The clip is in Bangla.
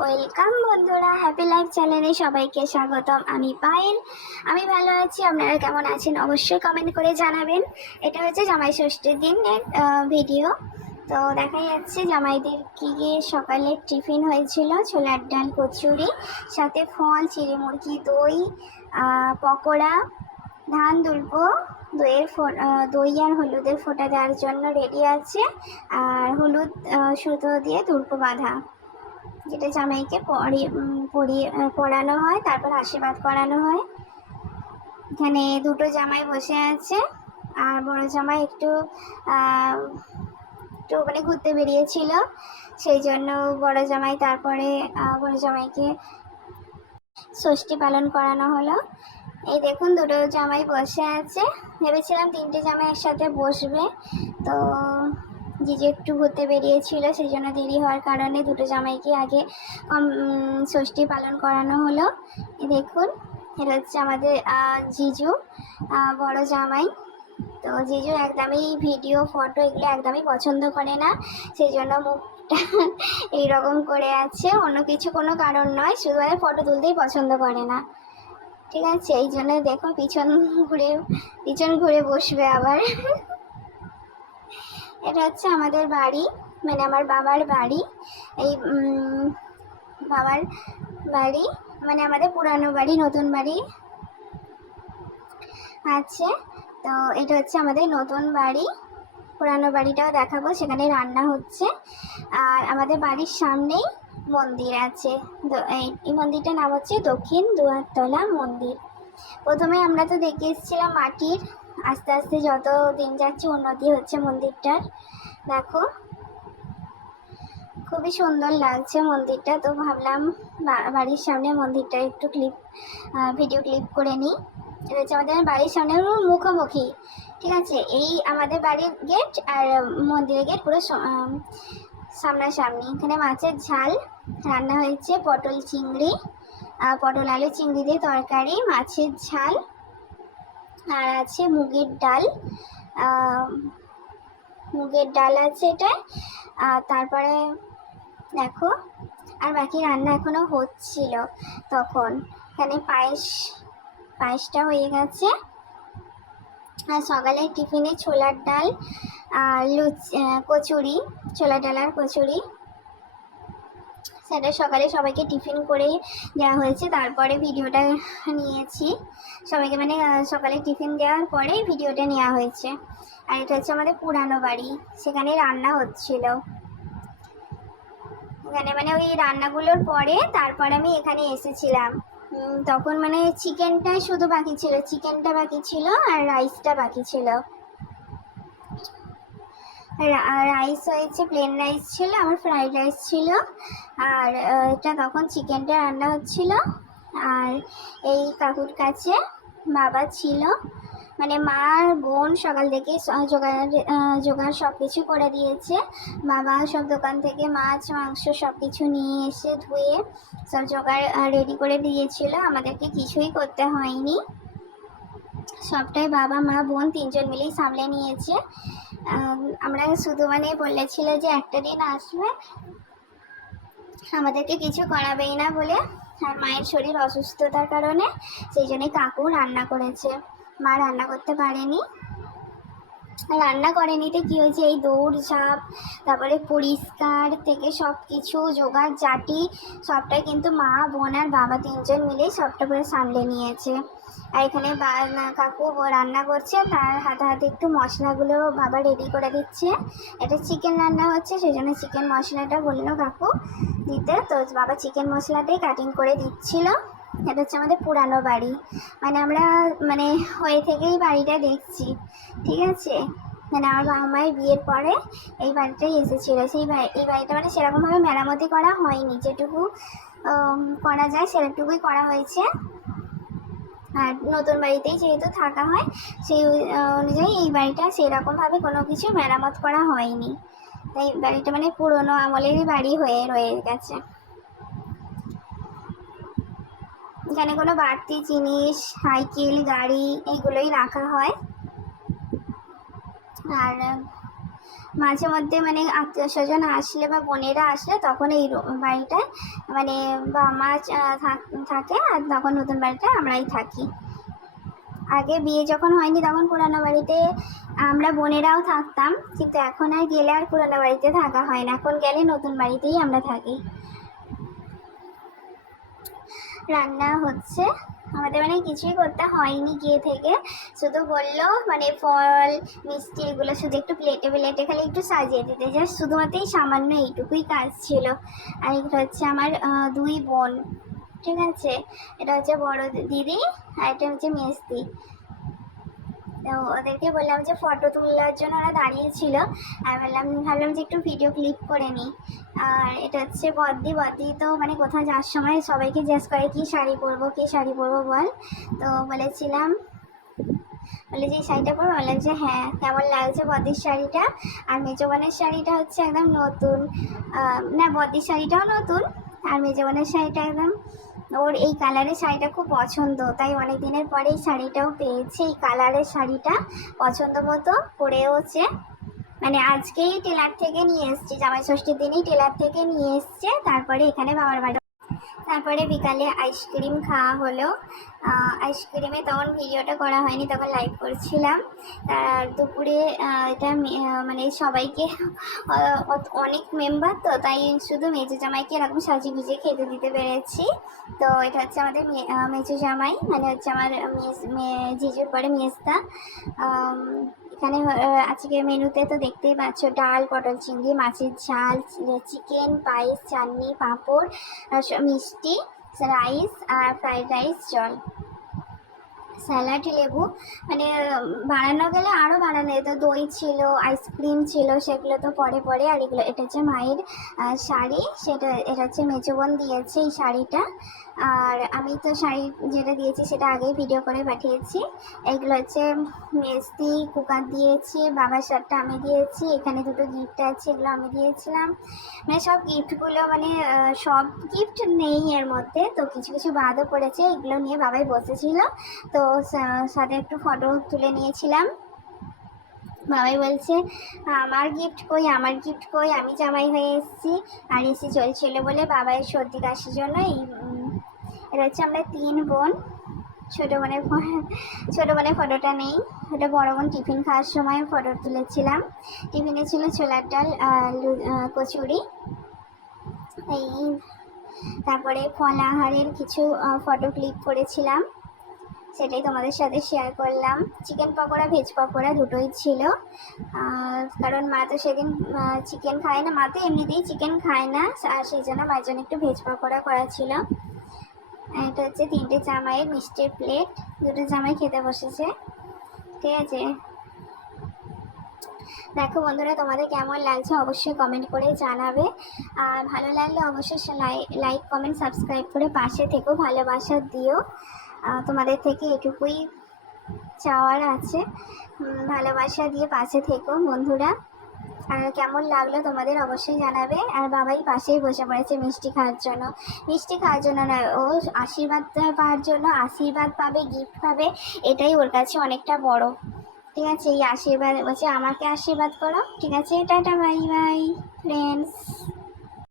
ওয়েলকাম বন্ধুরা, হ্যাপি লাইফ চ্যানেলে সবাইকে স্বাগতম। আমি পায়েল। আমি ভালো আছি, আপনারা কেমন আছেন অবশ্যই কমেন্ট করে জানাবেন। এটা হচ্ছে জামাই ষষ্ঠীর দিনের ভিডিও। তো দেখা যাচ্ছে জামাইদের কি সকালে টিফিন হয়েছিল, ছোলার ডাল, কচুরি, সাথে ফল, চিড়ে মুরগি, দই, পকোড়া, ধান দুলবো, দই আর হলুদের ফোঁটা দেওয়ার জন্য রেডি আছে। আর হলুদ সুতো দিয়ে দুলবো বাঁধা, যেটা জামাইকে পড়ানো হয়, তারপর আশীর্বাদ করানো হয়। এখানে দুটো জামাই বসে আছে, আর বড় জামাই একটু মানে ঘুরতে বেরিয়েছিল, সেই জন্য বড় জামাই তারপরে বড় জামাইকে ষষ্ঠী পালন করানো হলো। এই দেখুন দুটো জামাই বসে আছে। ভেবেছিলাম তিনটে জামাই একসাথে বসবে, তো জিজু একটু ঘুরতে বেরিয়েছিল, সেই জন্য দেরি হওয়ার কারণে দুটো জামাইকে আগে ষষ্ঠী পালন করানো হলো। দেখুন এটা হচ্ছে আমাদের জিজু, বড় জামাই। তো জিজু একদমই ভিডিও ফটো এগুলো একদমই পছন্দ করে না, সেই জন্য মুখটা এইরকম করে আছে, অন্য কিছু কোনো কারণ নয়, শুধু ফটো তুলতেই পছন্দ করে না। ঠিক আছে, এই জন্য দেখো পিছন ঘুরে বসবে আবার। এটা হচ্ছে আমাদের বাড়ি, মানে আমার বাবার বাড়ি। এই বাবার বাড়ি মানে আমাদের পুরানো বাড়ি, নতুন বাড়ি আছে। তো এটা হচ্ছে আমাদের নতুন বাড়ি। পুরানো বাড়িটাও দেখাবো, সেখানে রান্না হচ্ছে। আর আমাদের বাড়ির সামনেই মন্দির আছে। এই মন্দিরটার নাম হচ্ছে দক্ষিণ দুয়ারতলা মন্দির। প্রথমে আমরা তো দেখে এসেছিলাম মাটির, আস্তে আস্তে যত দিন যাচ্ছে উন্নতি হচ্ছে মন্দিরটার। দেখো খুবই সুন্দর লাগছে মন্দিরটা, তো ভাবলাম বাড়ির সামনে মন্দিরটা একটু ভিডিও ক্লিপ করে নিই। এটা হচ্ছে আমাদের বাড়ির সামনে মুখোমুখি, ঠিক আছে। এই আমাদের বাড়ির গেট আর মন্দিরের গেট পুরো সামনাসামনি। এখানে মাছের ঝাল রান্না হয়েছে, পটল চিংড়ি, পটল আলু চিংড়ি দিয়ে তরকারি, মাছের ঝাল, আর আছে মুগের ডাল আছে এটা। তারপরে দেখো আর বাকি রান্না এখনো হচ্ছিল তখন। এখানে পায়েসটা হয়ে গেছে। আর সকালে টিফিনে ছোলার ডাল আর কচুরি, ছোলার ডাল আর কচুরি, সেটা সকালে সবাইকে টিফিন করে দেওয়া হয়েছে। তারপরে ভিডিওটা নিয়েছি সবাইকে, মানে সকালে টিফিন দেওয়ার পরে ভিডিওটা নেওয়া হয়েছে। আর এটা হচ্ছে আমাদের পুরানো বাড়ি, সেখানে রান্না হচ্ছিল। এখানে মানে ওই রান্নাগুলোর পরে তারপরে আমি এখানে এসেছিলাম। তখন মানে চিকেনটা বাকি ছিল আর রাইসটা বাকি ছিল। রাইস হয়েছে, প্লেন রাইস ছিল, আমার ফ্রাইড রাইস ছিল। আর এটা তখন চিকেনটা রান্না হচ্ছিল। আর এই কাকুর কাছে বাবা ছিল, মানে মা আর বোন সকাল থেকে জোগাড় সব কিছু করে দিয়েছে। বাবা সব দোকান থেকে মাছ মাংস সব কিছু নিয়ে এসে ধুয়ে সব জোগাড় রেডি করে দিয়েছিল, আমাদেরকে কিছুই করতে হয়নি। সবটাই বাবা মা বোন তিনজন মিলেই সামলে নিয়েছে। আমরা শুধু মানে বলেছিল যে একটা দিন আসবে, আমাদেরকে কিছু করাবেই না বলে। আর মায়ের শরীর অসুস্থতার কারণে সেই জন্যই কাকু রান্না করেছে, মা রান্না করতে পারেনি। রান্না করে নিতে কী হয়েছে, এই দৌড়ঝাঁপ, তারপরে পরিষ্কার থেকে সব কিছু জোগাড় জাটি সবটাই কিন্তু মা বোন আর বাবা তিনজন মিলেই সবটা পুরো সামলে নিয়েছে। আর এখানে কাকু রান্না করছে, তার হাতে হাতে একটু মশলাগুলো বাবা রেডি করে দিচ্ছে। এটা চিকেন রান্না হচ্ছে, সেই জন্য চিকেন মশলাটা বললো কাকু দিতে, তো বাবা চিকেন মশলাটাই কাটিং করে দিচ্ছিল। এটা হচ্ছে আমাদের পুরানো বাড়ি, মানে আমরা মানে হয়ে থেকেই বাড়িটা দেখছি, ঠিক আছে। মানে আমার বাবা মায়ের বিয়ের পরে এই বাড়িটাই এসেছিল। এই বাড়িটা মানে সেরকমভাবে মেরামতি করা হয়নি, যেটুকু করা যায় সেটুকুই করা হয়েছে। আর নতুন বাড়িতেই যেহেতু থাকা হয়, সেই অনুযায়ী এই বাড়িটা সেরকমভাবে কোনো কিছু মেরামত করা হয়নি, তাই বাড়িটা মানে পুরোনো আমলেরই বাড়ি হয়ে রয়ে গেছে। এখানে কোনো বাড়তি জিনিস, সাইকেল, গাড়ি এইগুলোই রাখা হয়। আর মাঝে মধ্যে মানে আত্মীয় স্বজন আসলে বা বোনেরা আসলে তখন এই বাড়িটায় মানে বাবা মা থাকে, আর তখন নতুন বাড়িটায় আমরাই থাকি। আগে বিয়ে যখন হয়নি তখন পুরানো বাড়িতে আমরা বোনেরাও থাকতাম, কিন্তু এখন আর গেলে আর পুরানো বাড়িতে থাকা হয় না, এখন গেলে নতুন বাড়িতেই আমরা থাকি। রান্না হচ্ছে আমাদের, মানে কিছুই করতে হয়নি গিয়ে থেকে, শুধু বললো মানে ফল মিষ্টি এগুলো শুধু একটু প্লেটে প্লেটে খালি একটু সাজিয়ে দিতে, জাস্ট শুধুমাত্র এই সামান্য এইটুকুই কাজ ছিল। আর এটা হচ্ছে আমার 2 বোন, ঠিক আছে, এটা হচ্ছে বড় দিদি আর এটা হচ্ছে মেজদি। তো ওদেরকে বললাম যে ফটো তোলার জন্য ওরা দাঁড়িয়েছিল, আর ভাবলাম যে একটু ভিডিও ক্লিপ করে নিই। আর এটা হচ্ছে বদ্দি তো মানে কোথাও যাওয়ার সময় সবাইকে জিজ্ঞেস করে কি শাড়ি পরবো বল, তো বলে যে এই শাড়িটা পরবো, বললাম যে হ্যাঁ কেমন লাগছে বদ্দির শাড়িটা। আর মেজো বোনের শাড়িটা হচ্ছে একদম নতুন, না বদ্দির শাড়িটাও নতুন, আর মেজো বোনের শাড়িটা একদম ওর এই কালারের শাড়িটা খুব পছন্দ, তাই অনেক দিনের পরে এই শাড়িটাও পেয়েছে, এই কালারের শাড়িটা পছন্দ মতো পরেওছে। মানে আজকেই টেলার থেকে নিয়ে এসছে, জামাই ষষ্ঠীর দিনই টেলার থেকে নিয়ে এসছে, তারপরে এখানে বাবার বাড়ি। তারপরে বিকালে আইসক্রিম খাওয়া হলো। আইসক্রিমে তখন ভিডিওটা করা হয়নি, তখন লাইভ করছিলাম। আর দুপুরে এটা মানে সবাইকে অনেক মেম্বার তো, তাই শুধু মেজো জামাইকে এরকম সাজিয়ে গুজিয়ে খেতে দিতে পেরেছি। তো এটা হচ্ছে আমাদের মেজো জামাই, মানে হচ্ছে আমার জিজুর পরে মেজদা। এখানে আজকে মেনুতে তো দেখতেই পাচ্ছ ডাল, পটল চিংড়ি, মাছের ঝাল, চিকেন, পায়েস, চাটনি, পাঁপড়, মিষ্টি, রাইস আর ফ্রাইড রাইস, জল, স্যালাড, লেবু, মানে বানানো গেলে আরও বানানো যেত, দই ছিল, আইসক্রিম ছিল, সেগুলো তো পরে। আর এগুলো এটা হচ্ছে মায়ের শাড়ি, এটা হচ্ছে মেজো বোন দিয়েছে এই শাড়িটা। আর আমি তো শাড়ি যেটা দিয়েছি সেটা আগেই ভিডিও করে পাঠিয়েছি। এগুলো হচ্ছে মেজদি কুকার দিয়েছি, বাবার শার্টটা আমি দিয়েছি, এখানে 2টো গিফট আছে, এগুলো আমি দিয়েছিলাম। মানে সব গিফটগুলো মানে সব গিফট নেই এর মধ্যে, তো কিছু বাদও পড়েছে, এগুলো নিয়ে বাবাই বসেছিল, তো সাথে একটু ফটো তুলে নিয়েছিলাম। বাবাই বলছে আমার গিফট কই, আমি জামাই হয়ে এসেছি। আর এসি চলছিল বলে বাবাইয়ের সর্দি কাশির জন্য এটা হচ্ছে আমরা 3 বোন। ছোটো বোনের ফটোটা নেই, ওটা বড় বোন টিফিন খাওয়ার সময় ফটো তুলেছিলাম। টিফিনে ছিল ছোলার ডাল, কচুরি, এই তারপরে ফলাহারের কিছু ফটো ক্লিক করেছিলাম, সেটাই তোমাদের সাথে শেয়ার করলাম। চিকেন পকোড়া, ভেজ পকোড়া দুটোই ছিল, কারণ মা তো সেদিন চিকেন খায় না, মা তো এমনিতেই চিকেন খায় না, আর সেই জন্য মায়ের জন্য একটু ভেজ পকোড়া করা ছিল। এটা হচ্ছে 3টে জামাইয়ের মিষ্টির প্লেট, 2টো জামাই খেতে বসেছে, ঠিক আছে। দেখো বন্ধুরা, তোমাদের কেমন লাগছে অবশ্যই কমেন্ট করে জানাবে, আর ভালো লাগলে অবশ্যই লাইক কমেন্ট সাবস্ক্রাইব করে পাশে থেকো, ভালোবাসা দিও। তোমাদের থেকে এটুকুই চাওয়ার আছে, ভালোবাসা দিয়ে পাশে থেকো বন্ধুরা। আর কেমন লাগলো তোমাদের অবশ্যই জানাবে। আর বাবাই পাশেই বসে পড়েছে মিষ্টি খাওয়ার জন্য নয়, ও আশীর্বাদ পাওয়ার জন্য, আশীর্বাদ পাবে, গিফট পাবে, এটাই ওর কাছে অনেকটা বড়, ঠিক আছে। এই আশীর্বাদ বলছে আমাকে আশীর্বাদ করো, ঠিক আছে। Tata, bye bye friends.